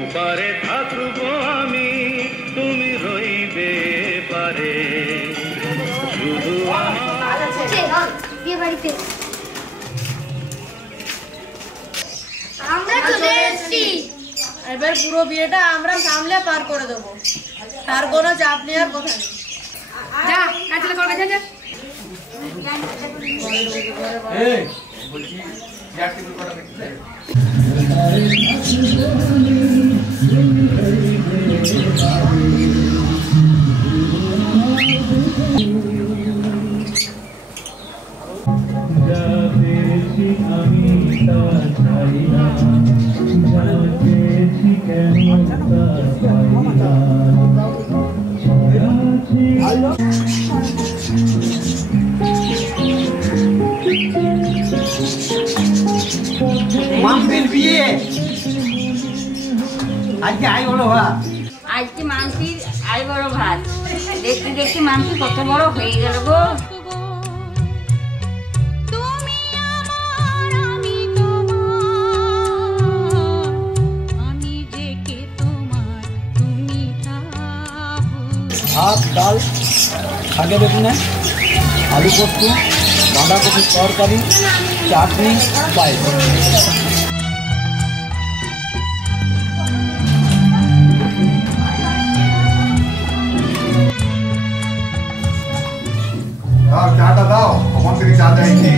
ওপারে থাকবো আমি, তুমি রইবে পারে, শুধু বিয়ে বাড়িতে আমরা চলে এসেছি। এবার পুরো বিয়েটা আমরা সামলে পার করে দেবো, তার কোনো চাপ নেওয়ার কথা নেই। যা কাজে কর, কাজে যা। এই বলছি যাকে কথা দেখতে মাম্পির বিয়ে আজকে আই বড় ভাত, আজকে মাম্পির আই বড় ভাত। দেখতে দেখতে মাম্পি কত বড় হয়ে গেল গো। ভাত ডাল শাকে বেগুনে আলু পোস্ত বাঁধাকপির তরকারি চাটনি পায়েস। চাটা দাও, আমার থেকে চা চাইছি।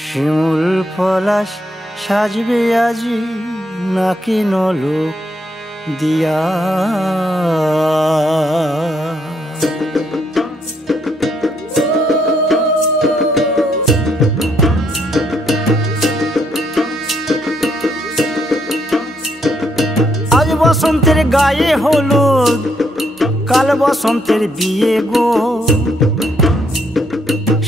শিমুল পলাশ সাজবে আজি নাকি নলোক দিয়া আজ বসন্তের গায়ে হলুদ কাল বসন্তের বিয়ে গো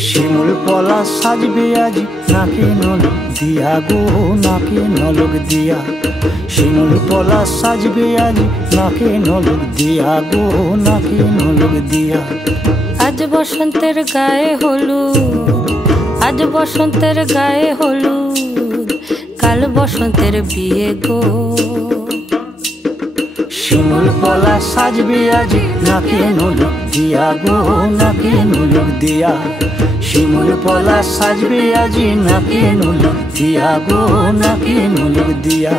শিমুল পলাশ সাজবে আজি নাকে নলক দিয়া গো নাকে নলক দিয়া শিমুল পলাশ সাজবে আজি নাকে নলক দিয়া গো নাকে নলক দিয়া আজ বসন্তের গায়ে হলুদ আজ বসন্তের গায়ে হলুদ কাল বসন্তের বিয়ে গো শিমুল পলাশ সাজবে আজি নাকে নলক দিয়া গো নাকে নলক দিয়া শিমুল পলাশ সাজবে আজি নাকে নলক দিয়া গো নাকে নলক দিয়া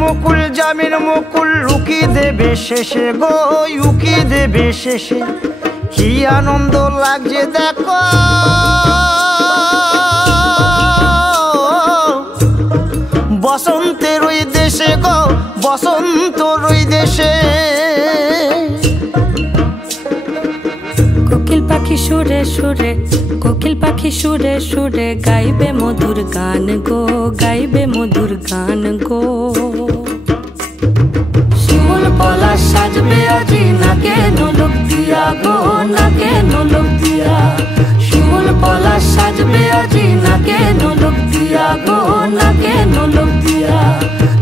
মুকুল জামিন মুকুল লুকি দেবে শেষে গো উকি দেবে শেষে কি আনন্দ লাগছে দেখো বসন্তের ওই দেশে গো বসন্তর ওই দেশে কোকিল পাখি সুরে সুরে কোকিল পাখি সুরে সুরে গাইবে মধুর গান গো গাইবে মধুর গান গো শিমুল পলাশ সাজবে আজি নাকে নলক দিয়া গো নাকে নলক দিয়া শিমুল পলাশ সাজবে আজি নাকে নলক দিয়া গো নাকে নলক দিয়া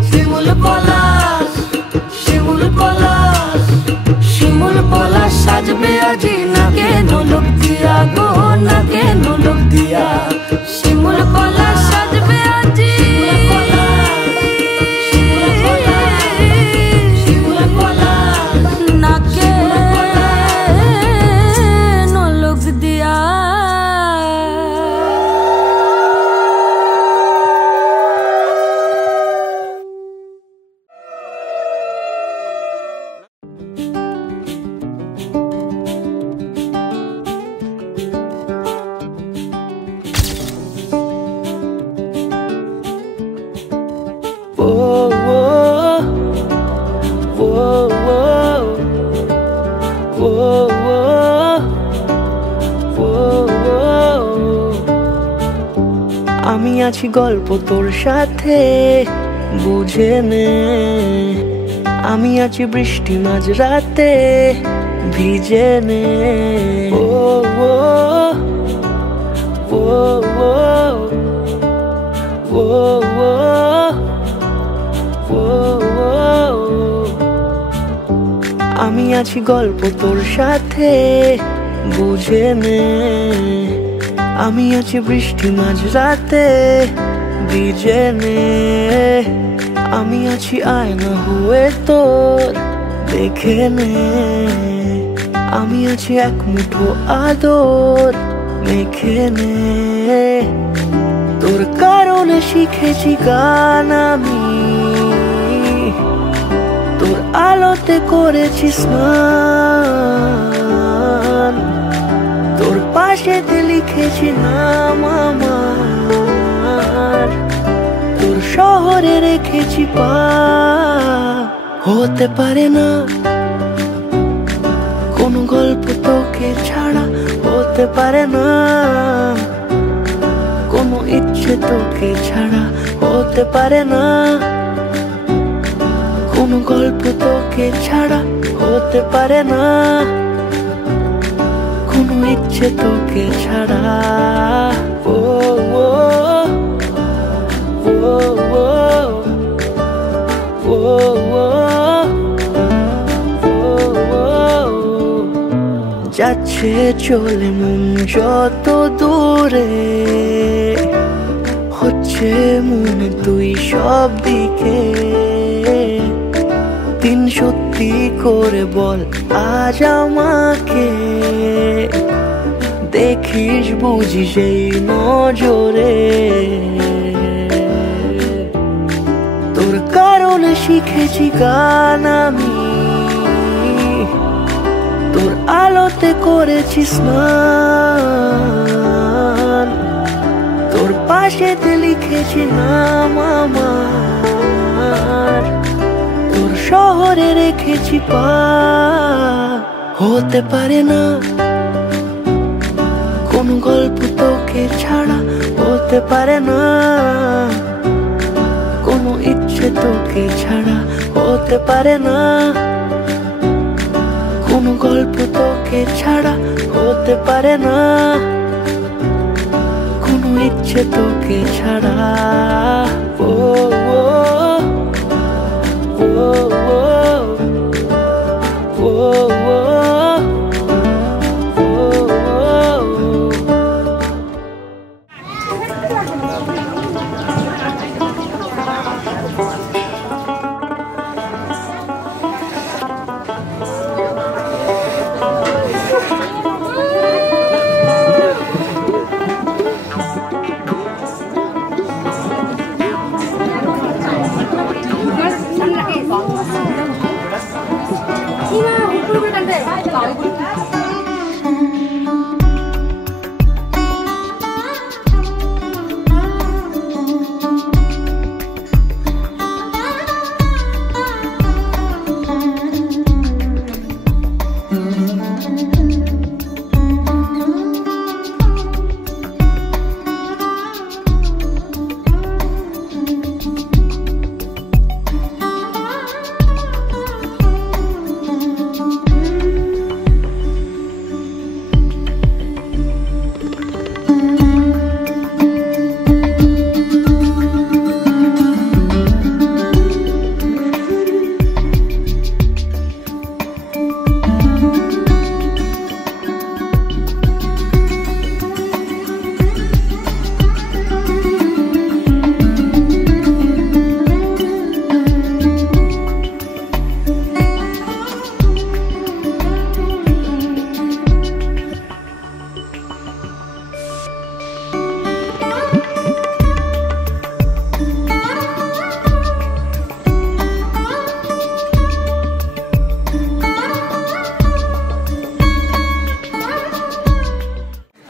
শিমুল পলাশ শিমুল পলাশ শিমুল পলাশ সাজবে আজি নাকে নলক দিয়া গো নাকে নলক দিয়া শিমুল পলাশ সাজবে আজি নাকে নলক দিয়া আমি আছি গল্প তোর সাথে বুঝে নে আমি আছি বৃষ্টি মাঝ রাতে ভিজে নে ও ও ও ও ও ও আমি আছি গল্প তোর সাথে বুঝে নে আমি আছি বৃষ্টি মাঝ রাতে ভিজে নে আমি আছি আয়না হয়ে তোর দেখে নে আমি আছি এক মুঠো আদর মেখে নে তোর কারণে শিখেছি গান আমি তোর আলোতে করেছি স্নান তোর পাশেতে লিখেছি নাম আমার তোর শহরে রেখেছি পা হতে পারে না কোনো গল্প তোকে ছাড়া হতে পারে না কোনো ইচ্ছে তোকে ছাড়া হতে পারে না কোনো গল্প তোকে ছাড়া হতে পারে না, কোনো ইচ্ছে তোকে ছাড়া। ও ও ও ও ও যাচ্ছে চলে মন যত দূরে, হচ্ছে মনে তুই সব দিকে। দিন সত্যি করে বল আজ আমাকে, দেখিস বুঝিস এই নজরে। তোর কারণে শিখেছি গান আমি, তোর আলোতে করেছি স্নান, তোর পাশেতে লিখেছি নাম আমার, তোর শহরে রেখেছি পা। হতে পারে না কোনো গল্প তোকে ছাড়া, হতে পারে না কোনো ইচ্ছে তোকে ছাড়া, হতে পারে না কোনো গল্প তোকে ছাড়া, হতে পারে না কোনো ইচ্ছে তোকে ছাড়া। ও ও ও ও ও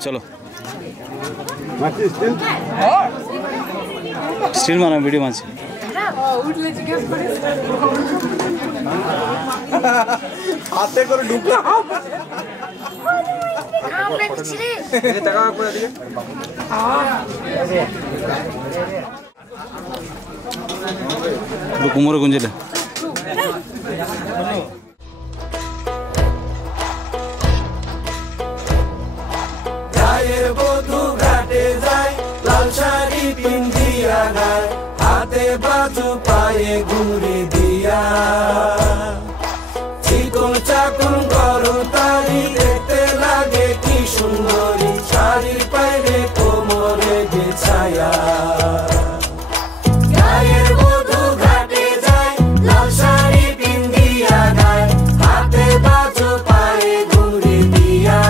चलो स्टिल माना वीडियो मानছি হাতে করে ঢুকলা এই টাকা করে দিকে কুমোর গুঞ্জলে বধু ঘাটে যায় লাল শাড়ি পিন্ধিয়া গায় হাতে বাজু পায়ে ঘুরে দিয়া চিকন চাকন করো তারি দেখতে লাগে কি সুন্দরী শাড়ির পায়ে কোমরে বিছায়া গায়ের বধু ঘাটে যায় লাল শাড়ি পিন্ধিয়া গায় হাতে বাজু পায়ে ঘুরে দিয়া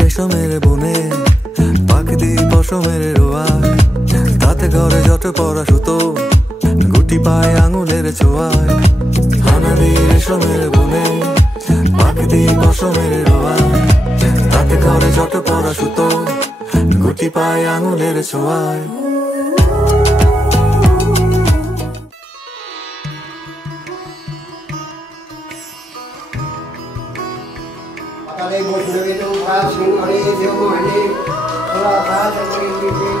রেশমের বনে পাখি পশমের রোয়ায় তাতে ঘরে যত পরা সুতো গুটি পায় আঙুলের ছোঁয়ায় হানাদি রেশমের বনে পাখি পশমের রোয়ায় তাতে ঘরে যত পরা সুতো গুটি পায় আঙুলের ছোঁয়ায় তাদের বৈষ্ণবের সিংহরে দেবমোহনে ওরা সাহায্য করে দিয়েছিল।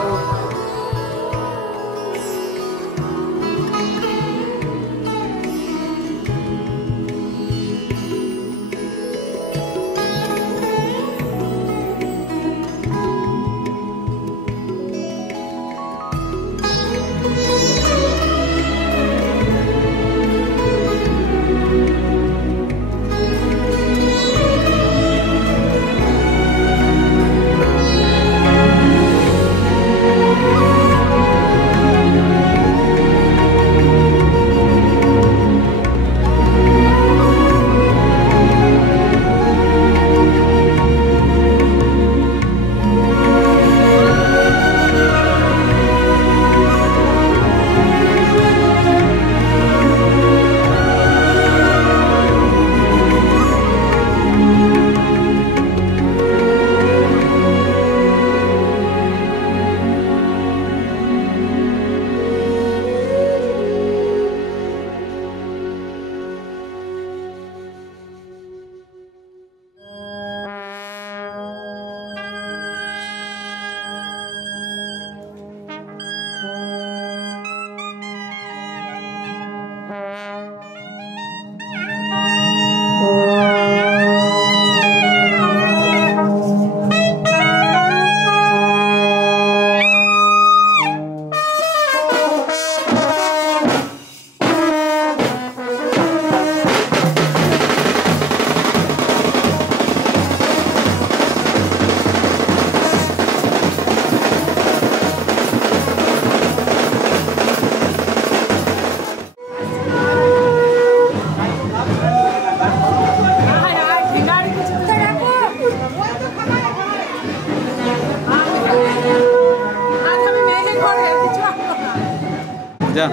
जा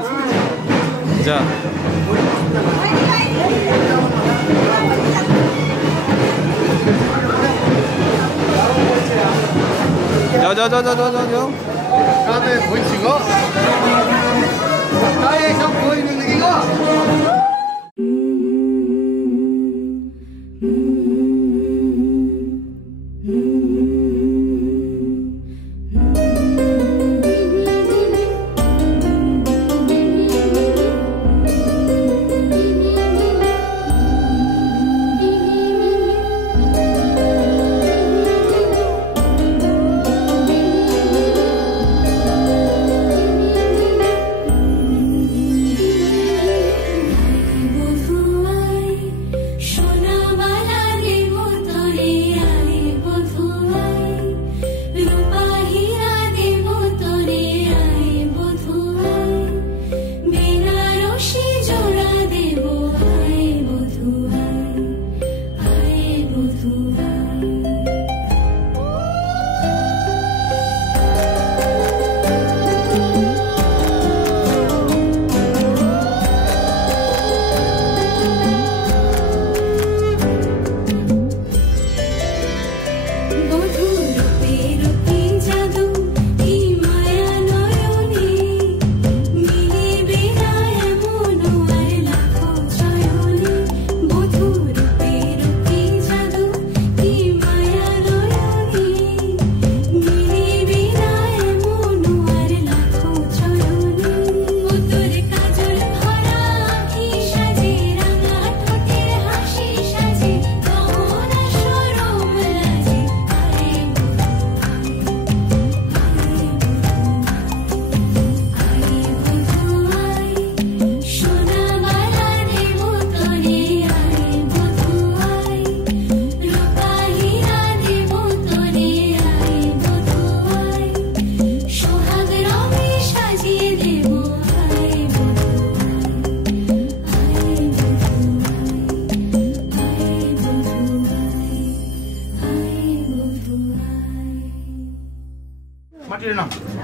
जा जाओ जाओ जाओ जाओ जाओ जाओ 다들 보이시고 나의 저 보이는 이거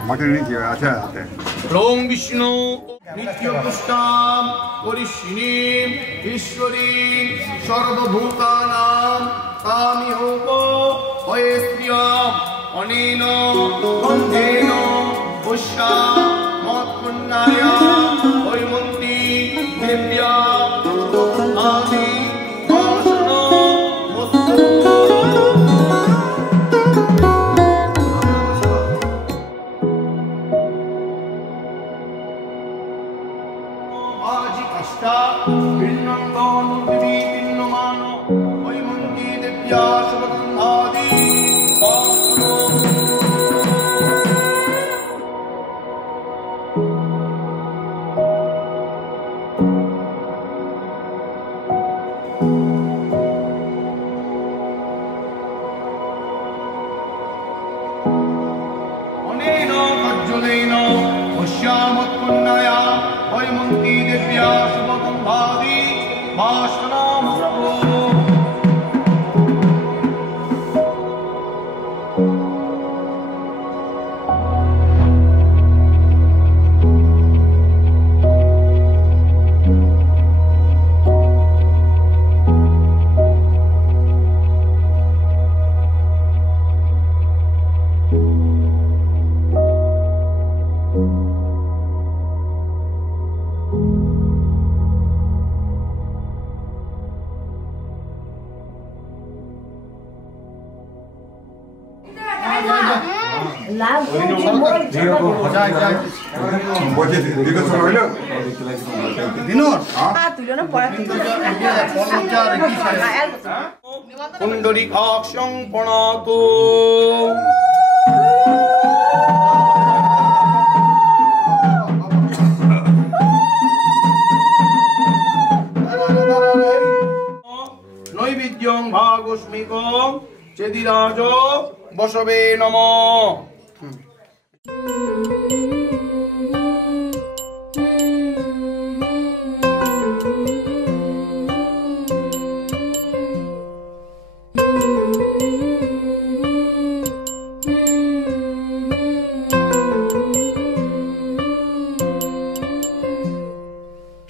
মাটির নিচে আছে হাতে ওং বিষ্ণু নিত্যপুষ্টাম পরিষ্ণীম ঈশ্বরীম সর্বভূতানাম কামিহোপ হয়ে স্ত্রিয়াম অনেন গন্ধেন পুষ্যা মৎপুণ্যায়া হৈমন্তী দেব্যা আদি বাসনা বস্তু दिव्या शुभगन्धादि वासनो पुष्यामत्पुण्यया वैमन्ती दिव्या शुभगन्धादि भाषणामस्तु पुण्डरीकाक्षं प्रणतो नैवेद्यं भागोष्मिकं चेदिराज बसवे नमः।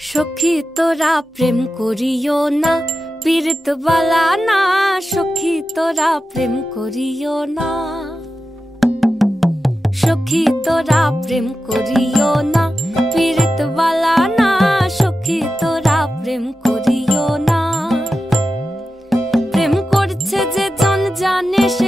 সখী তোরা প্রেম করিও না পীড়িত বালা না, সখী তোরা প্রেম করিও না, সখী তোরা প্রেম করিও না পীড়িত বালা না, সখী তোরা প্রেম করিও না। প্রেম করছে যে জন জানে সে